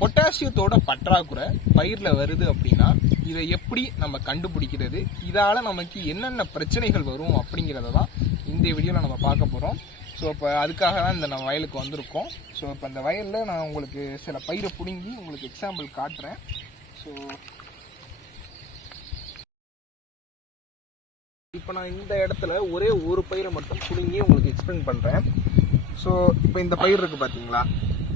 பொட்டாசியத்தோட பற்றாக்குறை பயிரில் வருது அப்படின்னா இதை எப்படி நம்ம கண்டுபிடிக்கிறது? இதால் நமக்கு என்னென்ன பிரச்சனைகள் வரும் அப்படிங்கிறத தான் இந்த வீடியோவில் நம்ம பார்க்க போகிறோம் ஸோ இப்போ அதுக்காக தான் இந்த நம்ம வயலுக்கு வந்திருக்கோம். ஸோ இப்போ இந்த வயலில் நான் உங்களுக்கு சில பயிரை பிடுங்கி உங்களுக்கு எக்ஸாம்பிள் காட்டுறேன். ஸோ இப்போ நான் இந்த இடத்துல ஒரே ஒரு பயிரை மட்டும் பிடுங்கி உங்களுக்கு எக்ஸ்பிளைன் பண்ணுறேன் ஸோ இப்போ இந்த பயிர் இருக்குது பார்த்தீங்களா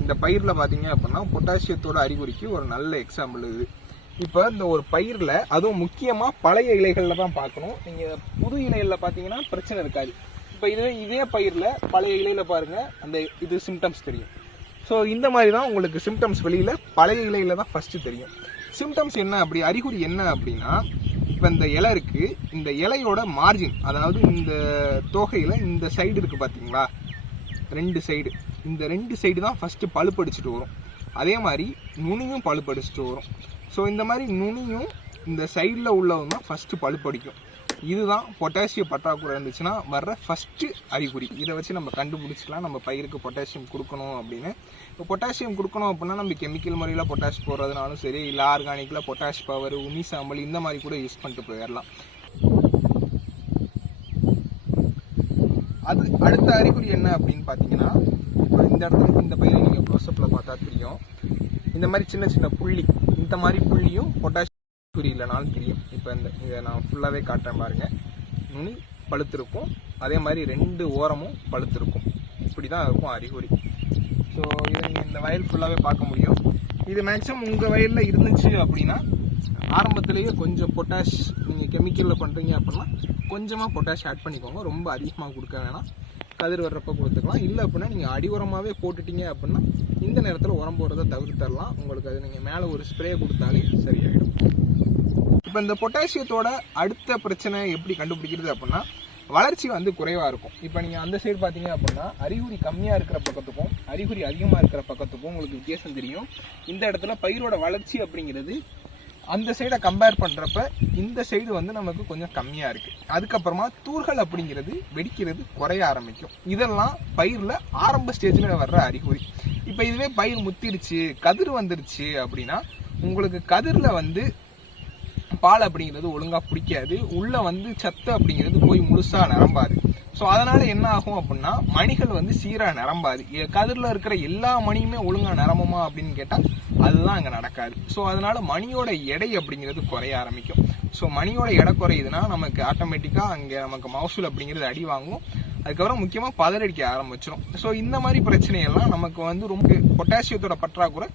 இந்த பயிரில் பார்த்தீங்க அப்படின்னா பொட்டாசியத்தோட அறிகுறிக்கு ஒரு நல்ல எக்ஸாம்பிள் இது. இப்போ இந்த ஒரு பயிரில் அதுவும் முக்கியமாக பழைய இலைகளில் தான் பார்க்கணும் நீங்கள் புது இலைகளில் பார்த்தீங்கன்னா பிரச்சனை இருக்காது. இப்போ இதுவே இதே பயிரில் பழைய இலையில் பாருங்கள் அந்த இது சிம்டம்ஸ் தெரியும். ஸோ இந்த மாதிரி தான் உங்களுக்கு சிம்டம்ஸ் வெளியில் பழைய இலையில் தான் ஃபஸ்ட்டு தெரியும். சிம்டம்ஸ் என்ன அப்படி அறிகுறி என்ன அப்படின்னா இப்போ இந்த இலை இருக்குது இந்த இலையோட மார்ஜின் அதாவது இந்த தோகையில் இந்த சைடு இருக்குது பார்த்தீங்களா ரெண்டு சைடு இந்த ரெண்டு சைடு தான் ஃபஸ்ட்டு பழுப்படிச்சிட்டு வரும். அதே மாதிரி நுனியும் பழுப்படிச்சிட்டு வரும். ஸோ இந்த மாதிரி நுனியும் இந்த சைடில் உள்ளவங்க தான் ஃபஸ்ட்டு பழுப்படிக்கும் இதுதான் பொட்டாசியம் பற்றாக்குறை இருந்துச்சுன்னா வர்ற ஃபஸ்ட்டு அறிகுறி. இதை வச்சு நம்ம கண்டுபிடிச்சிக்கலாம். நம்ம பயிருக்கு பொட்டாசியம் கொடுக்கணும் அப்படின்னு. இப்போ பொட்டாசியம் கொடுக்கணும் அப்படின்னா நம்ம கெமிக்கல் முறையில் பொட்டாஷ் போடுறதுனாலும் சரி இல்லை ஆர்கானிக்கில் பொட்டாஷ் பவர் உமி சாம்பல் இந்த மாதிரி கூட யூஸ் பண்ணிட்டு போயிடலாம். அது அடுத்த அறிகுறி என்ன அப்படின்னு பார்த்தீங்கன்னா இப்போ இந்த இடத்துல இந்த பயிரை நீங்கள் க்ளோஸ்அப்பில் பார்த்தா தெரியும். இந்த மாதிரி சின்ன சின்ன புள்ளி இந்த மாதிரி புள்ளியும் பொட்டாசியம் அறிகுறி தெரியும். இப்போ இந்த இதை நான் ஃபுல்லாகவே காட்டுறேன் பாருங்கள் நுனி பழுத்திருக்கும். அதே மாதிரி ரெண்டு ஓரமும் பழுத்திருக்கும். இப்படி தான் இருக்கும் அறிகுறி. ஸோ இதை நீங்கள் இந்த வயல் ஃபுல்லாகவே பார்க்க முடியும். இது மேக்ஸிமம் உங்கள் வயலில் இருந்துச்சு அப்படின்னா ஆரம்பத்திலேயே கொஞ்சம் பொட்டாஷ் நீங்கள் கெமிக்கலில் பண்ணுறீங்க அப்படின்னா கொஞ்சமாக பொட்டாஷ் ஆட் பண்ணிக்கோங்க. ரொம்ப அதிகமாக கொடுக்க வேணாம். கதிர் வர்றப்ப கொடுத்துக்கலாம். இல்லை அப்படின்னா நீங்கள் அடி உரமாகவே போட்டுட்டீங்க அப்படின்னா இந்த நேரத்தில் உரம் போடுறதை தவிர்த்தரலாம். உங்களுக்கு அது நீங்கள் மேலே ஒரு ஸ்ப்ரே கொடுத்தாலே சரியாயிடும். இப்போ இந்த பொட்டாசியத்தோட அடுத்த பிரச்சனை எப்படி கண்டுபிடிக்கிறது அப்படின்னா வளர்ச்சி வந்து குறைவாக இருக்கும். இப்போ நீங்கள் அந்த சைடு பார்த்தீங்க அப்படின்னா அறிகுறி கம்மியாக இருக்கிற பக்கத்துக்கும் அறிகுறி அதிகமாக இருக்கிற பக்கத்துக்கும் உங்களுக்கு வித்தியாசம் தெரியும். இந்த இடத்துல பயிரோட வளர்ச்சி அப்படிங்கிறது அந்த சைடை கம்பேர் பண்ணுறப்ப இந்த சைடு வந்து நமக்கு கொஞ்சம் கம்மியாக இருக்குது அதுக்கப்புறமா தூர்கள் அப்படிங்கிறது வெடிக்கிறது குறைய ஆரம்பிக்கும். இதெல்லாம் பயிரில் ஆரம்ப ஸ்டேஜில் வர்ற அறிகுறி. இப்போ இதுவே பயிர் முத்திருச்சு கதிர் வந்துருச்சு அப்படின்னா உங்களுக்கு கதிரில் வந்து பால் அப்படிங்கிறது ஒழுங்காக பிடிக்காது. உள்ளே வந்து சத்து அப்படிங்கிறது போய் முழுசாக நிரம்பாது. ஸோ அதனால் என்ன ஆகும் அப்படின்னா மணிகள் வந்து சீராக நிரம்பாது. கதிரில் இருக்கிற எல்லா மணியுமே ஒழுங்காக நிரம்புமா அப்படின்னு கேட்டால் அதுதான் அங்கே நடக்காது. ஸோ அதனால மணியோட எடை அப்படிங்கிறது குறைய ஆரம்பிக்கும். ஸோ மணியோட எடை குறையுதுன்னா நமக்கு ஆட்டோமேட்டிக்காக அங்கே நமக்கு மகசூல் அப்படிங்கிறது அடி வாங்கும். அதுக்கப்புறம் முக்கியமாக பதறடிக்க ஆரம்பிச்சிடும் ஸோ இந்த மாதிரி பிரச்சனையெல்லாம் நமக்கு வந்து ரொம்ப பொட்டாசியத்தோட பற்றாக்குறை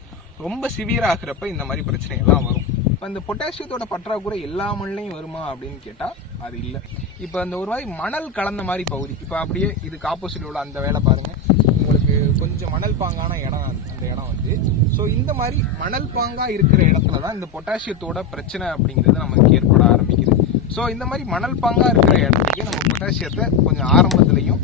ரொம்ப சிவியராகிறப்ப ஆகுறப்ப இந்த மாதிரி பிரச்சனைகள்லாம் வரும். இப்போ இந்த பொட்டாசியத்தோட பற்றாக்குறை எல்லா மண்ணிலையும் வருமா அப்படின்னு கேட்டால் அது இல்லை. இப்போ அந்த ஒரு மாதிரி மணல் கலந்த மாதிரி பகுதி. இப்போ அப்படியே இதுக்கு ஆப்போசிட் உள்ள அந்த வேலை பாருங்கள் உங்களுக்கு கொஞ்சம் மணல் பாங்கான இடம் அந்த- இடம் வந்து. ஸோ இந்த மாதிரி மணல் பாங்காக இருக்கிற இடத்துல தான் இந்த பொட்டாசியத்தோட பிரச்சனை அப்படிங்கிறது நமக்கு ஏற்பட ஆரம்பிக்குது. ஸோ இந்த மாதிரி மணல் பாங்காக இருக்கிற இடத்துக்கு நம்ம பொட்டாசியத்தை கொஞ்சம் ஆரம்பத்துலையும்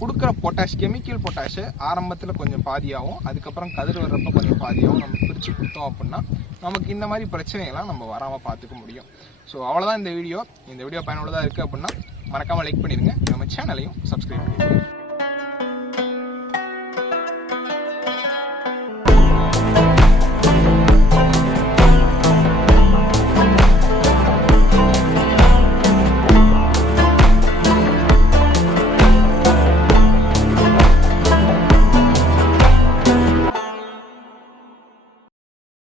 கொடுக்குற பொட்டாஷ் கெமிக்கல் பொட்டாஷு ஆரம்பத்தில் கொஞ்சம் பாதியாகவும் அதுக்கப்புறம் கதிர் வர்றப்ப கொஞ்சம் பாதியாகவும் நம்ம பிரித்து கொடுத்தோம் அப்படின்னா நமக்கு இந்த மாதிரி பிரச்சனைகள்லாம் நம்ம வராமல் பார்த்துக்க முடியும். ஸோ அவ்வளோதான் இந்த வீடியோ. இந்த வீடியோ பயனுள்ளதாக இருக்குது அப்படின்னா மறக்காமல் லைக் பண்ணிடுங்க. நம்ம சேனலையும் சப்ஸ்கிரைப் பண்ணிடுங்க.